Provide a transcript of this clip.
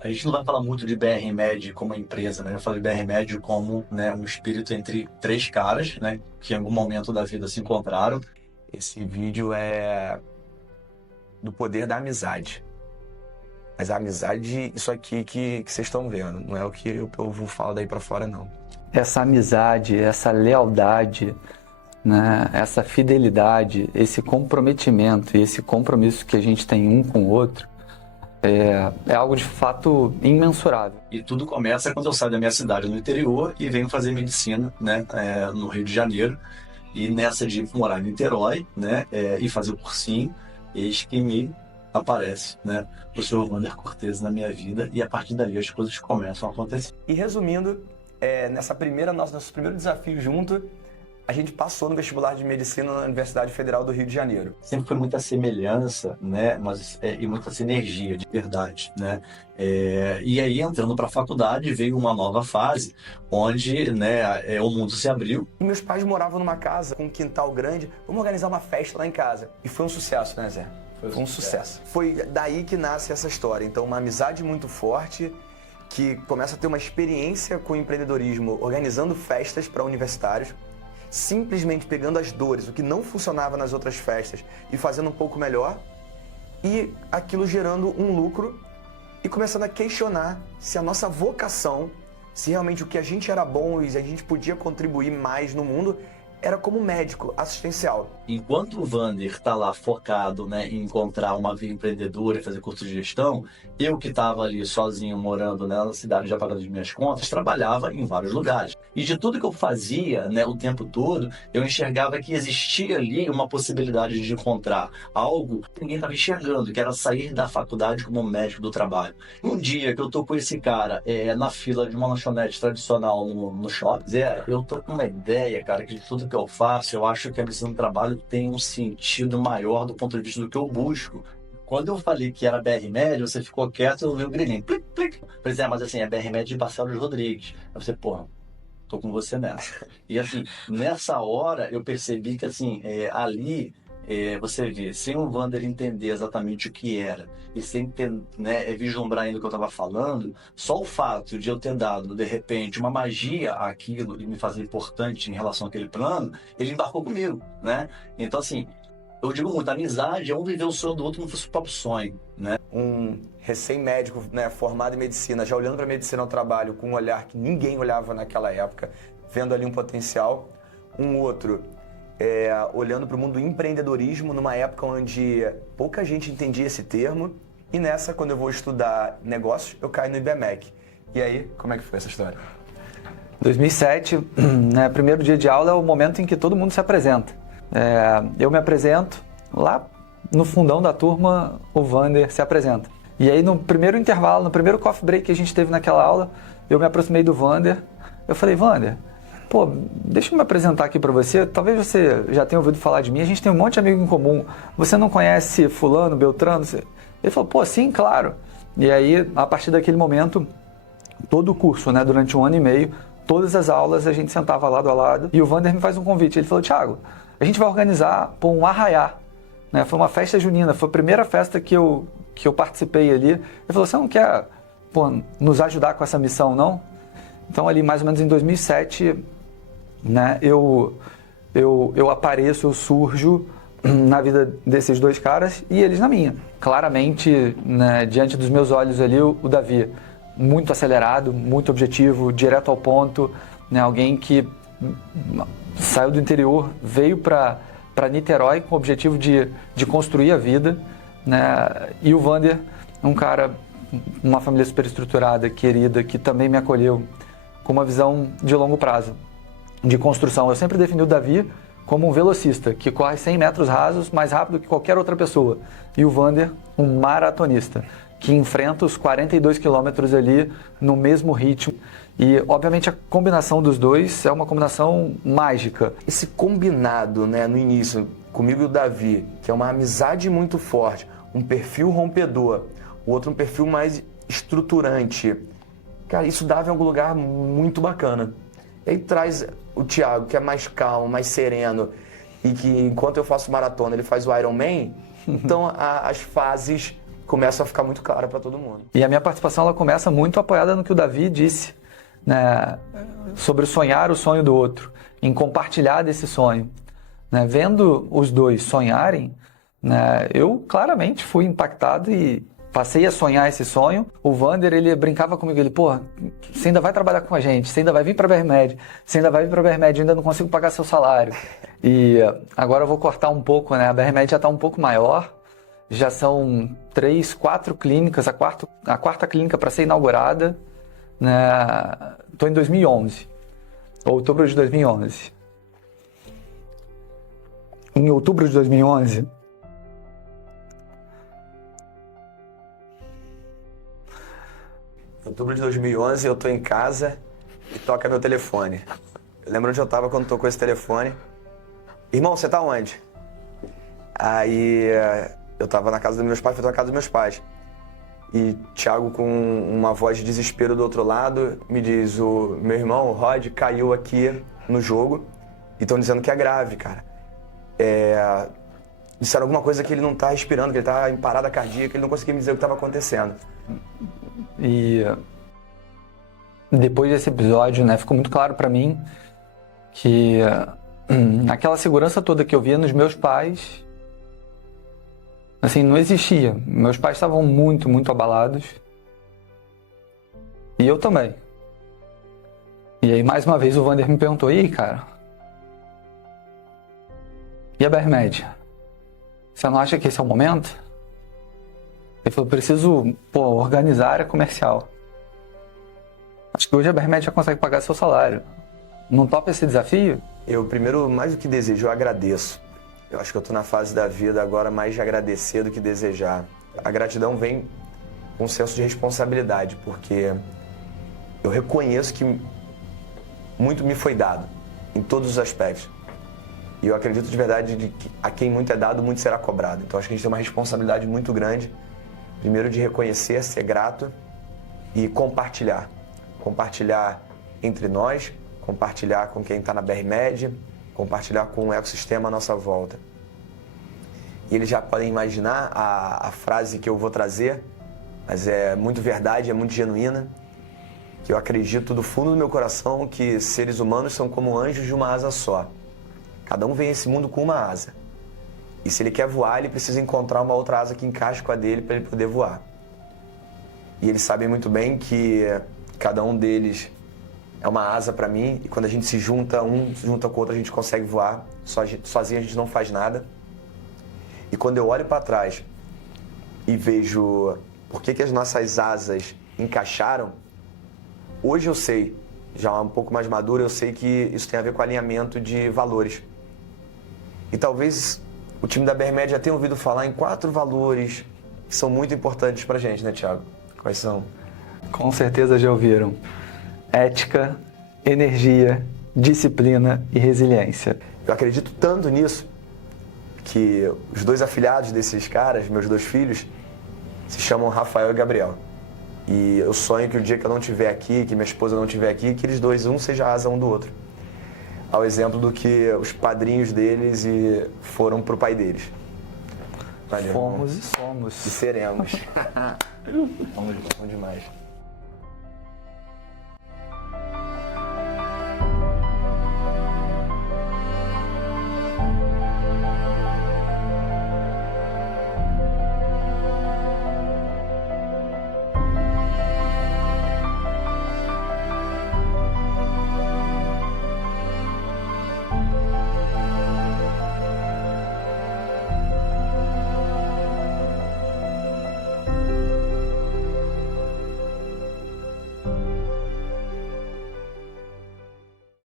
A gente não vai falar muito de BR-Med como empresa, né? Eu falo de BR-Med como, né, um espírito entre três caras, né, que em algum momento da vida se encontraram. Esse vídeo é do poder da amizade. Mas a amizade, isso aqui que vocês estão vendo, não é o que o povo fala daí pra fora, não. Essa amizade, essa lealdade, né, essa fidelidade, esse comprometimento e esse compromisso que a gente tem um com o outro é algo de fato imensurável. E tudo começa quando eu saio da minha cidade no interior e venho fazer medicina, né, no Rio de Janeiro. E nessa de morar em Niterói, né, e fazer o cursinho, eis que me aparece, né, o senhor Wander Cortez na minha vida, e a partir dali as coisas começam a acontecer. E resumindo, nosso primeiro desafio junto, a gente passou no vestibular de medicina na Universidade Federal do Rio de Janeiro. Sempre foi muita semelhança, né, mas e muita sinergia, de verdade, né. E aí, entrando para a faculdade, veio uma nova fase, onde, né, o mundo se abriu. E meus pais moravam numa casa com um quintal grande, vamos organizar uma festa lá em casa. E foi um sucesso, né, Zé? Foi um sucesso. Foi daí que nasce essa história. Então, uma amizade muito forte, que começa a ter uma experiência com o empreendedorismo, organizando festas para universitários, simplesmente pegando as dores, o que não funcionava nas outras festas e fazendo um pouco melhor, e aquilo gerando um lucro e começando a questionar se a nossa vocação, se realmente o que a gente era bom e a gente podia contribuir mais no mundo, era como médico assistencial. Enquanto o Wander está lá focado, né, em encontrar uma via empreendedora e fazer curso de gestão, eu que estava ali sozinho, morando, né, na cidade, já pagando as minhas contas, trabalhava em vários lugares. E de tudo que eu fazia, né, o tempo todo, eu enxergava que existia ali uma possibilidade de encontrar algo que ninguém estava enxergando, que era sair da faculdade como médico do trabalho. Um dia que eu tô com esse cara na fila de uma lanchonete tradicional no shopping, eu tô com uma ideia, cara, que de tudo que eu faço, eu acho que a missão do trabalho tem um sentido maior do ponto de vista do que eu busco. Quando eu falei que era BR-Med, você ficou quieto e ouviu o grilinho. Plic, plic. Pois é, mas assim, é BR-Med de Barcelos Rodrigues. Aí você, porra, tô com você nessa. E assim, nessa hora eu percebi que assim, ali, você vê, sem o Wander entender exatamente o que era e sem ter, né, vislumbrar ainda o que eu estava falando, só o fato de eu ter dado, de repente, uma magia àquilo e me fazer importante em relação àquele plano, ele embarcou comigo, né? Então, assim, eu digo muito, a amizade é um viver o sonho do outro como se fosse o próprio sonho, né? Um recém-médico, né, formado em medicina, já olhando para a medicina ao trabalho com um olhar que ninguém olhava naquela época, vendo ali um potencial. Um outro olhando para o mundo do empreendedorismo numa época onde pouca gente entendia esse termo. E nessa, quando eu vou estudar negócios, eu caio no IBMEC. E aí, como é que foi essa história? 2007, né, primeiro dia de aula é o momento em que todo mundo se apresenta. Eu me apresento, lá no fundão da turma o Wander se apresenta. E aí no primeiro intervalo, no primeiro coffee break que a gente teve naquela aula, eu me aproximei do Wander, eu falei, Wander, pô, deixa eu me apresentar aqui para você, talvez você já tenha ouvido falar de mim, a gente tem um monte de amigo em comum, você não conhece fulano, beltrano? Ele falou, pô, sim, claro. E aí, a partir daquele momento, todo o curso, né, durante 1 ano e meio, todas as aulas a gente sentava lado a lado e o Wander me faz um convite, ele falou, Thiago, a gente vai organizar um arraiá, né? Foi uma festa junina, foi a primeira festa que eu participei ali. Ele falou, você não quer, nos ajudar com essa missão, não? Então ali mais ou menos em 2007, né, eu apareço, eu surjo na vida desses dois caras e eles na minha. Claramente, né, diante dos meus olhos ali, o Davi, muito acelerado, muito objetivo, direto ao ponto, né, alguém que saiu do interior, veio para Niterói com o objetivo de construir a vida, né? E o Wander, um cara, uma família super estruturada, querida, que também me acolheu com uma visão de longo prazo, de construção. Eu sempre defini o Davi como um velocista, que corre 100 metros rasos mais rápido que qualquer outra pessoa. E o Wander, um maratonista, que enfrenta os 42 quilômetros ali no mesmo ritmo. E, obviamente, a combinação dos dois é uma combinação mágica. Esse combinado, né, no início, comigo e o Davi, que é uma amizade muito forte, um perfil rompedor, o outro um perfil mais estruturante. Cara, isso dava em algum lugar muito bacana. E aí traz o Thiago, que é mais calmo, mais sereno, e que enquanto eu faço maratona, ele faz o Ironman. Então, as fases começa a ficar muito clara para todo mundo. E a minha participação ela começa muito apoiada no que o Davi disse, né, sobre sonhar o sonho do outro, em compartilhar desse sonho. Né, vendo os dois sonharem, né, eu claramente fui impactado e passei a sonhar esse sonho. O Vander, ele brincava comigo, ele, pô, você ainda vai trabalhar com a gente, você ainda vai vir para a BRMed, você ainda vai vir para a BRMed, eu ainda não consigo pagar seu salário. E agora eu vou cortar um pouco, né, a BRMed já está um pouco maior, já são 3, 4 clínicas, a quarta clínica para ser inaugurada, né, tô em 2011, outubro de 2011. Em outubro de 2011, Em outubro de 2011, eu tô em casa e toca meu telefone. Eu lembro onde eu tava quando tocou esse telefone. Irmão, você tá onde? Aí eu tava na casa dos meus pais, fui na casa dos meus pais. E Thiago, com uma voz de desespero do outro lado, me diz: o meu irmão, o Rod, caiu aqui no jogo e estão dizendo que é grave, cara. Disseram alguma coisa que ele não tá respirando, que ele tá em parada cardíaca, ele não conseguia me dizer o que estava acontecendo. E depois desse episódio, né, ficou muito claro para mim que aquela segurança toda que eu via nos meus pais, assim, não existia. Meus pais estavam muito, muito abalados. E eu também. E aí, mais uma vez, o Vander me perguntou: e aí, cara? E a BRMed? Você não acha que esse é o momento? Ele falou: preciso, organizar a área comercial. Acho que hoje a BRMed já consegue pagar seu salário. Não topa esse desafio? Eu, primeiro, mais do que desejo, eu agradeço. Eu acho que eu tô na fase da vida agora mais de agradecer do que desejar. A gratidão vem com um senso de responsabilidade, porque eu reconheço que muito me foi dado, em todos os aspectos. E eu acredito de verdade que a quem muito é dado, muito será cobrado. Então acho que a gente tem uma responsabilidade muito grande, primeiro de reconhecer, ser grato e compartilhar. Compartilhar entre nós, compartilhar com quem está na BRMed, compartilhar com o ecossistema à nossa volta. E eles já podem imaginar a frase que eu vou trazer, mas é muito verdade, é muito genuína, que eu acredito do fundo do meu coração que seres humanos são como anjos de uma asa só. Cada um vem a esse mundo com uma asa. E se ele quer voar, ele precisa encontrar uma outra asa que encaixe com a dele para ele poder voar. E eles sabem muito bem que cada um deles é uma asa para mim, e quando a gente se junta, um se junta com o outro, a gente consegue voar. Sozinho a gente não faz nada. E quando eu olho para trás e vejo por que as nossas asas encaixaram, hoje eu sei, já um pouco mais maduro, eu sei que isso tem a ver com alinhamento de valores. E talvez o time da BRMed já tenha ouvido falar em 4 valores que são muito importantes pra gente, né, Thiago? Quais são? Com certeza já ouviram. Ética, energia, disciplina e resiliência. Eu acredito tanto nisso que os 2 afilhados desses caras, meus 2 filhos, se chamam Rafael e Gabriel. E eu sonho que o dia que eu não estiver aqui, que minha esposa não estiver aqui, que eles 2, um seja a asa um do outro. Ao exemplo do que os padrinhos deles foram pro pai deles. Valeu, Fomos e somos. E seremos. Vamos demais.